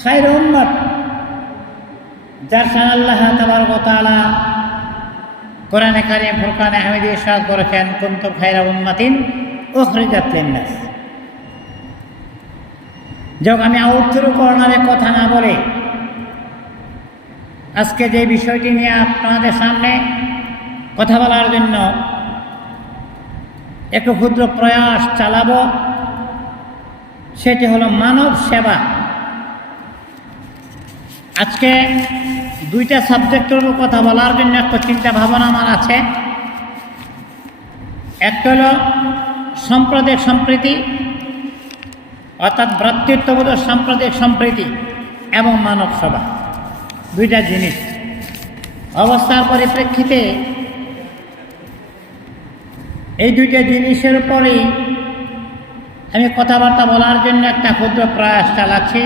খায়র উম্মত, যার শান আল্লাহ তাবারক ওয়া তাআলা কোরআনে কারীম ফুরকানে হামিদে ইরশাদ করেছেন, কুনতুম খায়রা উম্মাতিন উখরিজাত লিন-নাস। যাক, আমি আউটথ্রু কর্নারে কথা না বলে আজকে যে বিষয়টি নিয়ে আপনাদের সামনে কথা বলার জন্য একটু ক্ষুদ্র প্রয়াস চালাবো, সেটি হলো মানব সেবা। আজকে দুইটা সাবজেক্টের উপর কথা বলার জন্য একটা চিন্তা ভাবনা আমার আছে। একটা হলো সাম্প্রদায়িক সম্প্রীতি, অর্থাৎ ভ্রাতৃত্ববোধ সাম্প্রদায়িক সম্প্রীতি এবং মানব সেবা, দুইটা জিনিস। অবস্থার পরিপ্রেক্ষিতে এই দুইটা জিনিসের উপরেই আমি কথাবার্তা বলার জন্য একটা ক্ষুদ্র প্রয়াস চালাচ্ছি।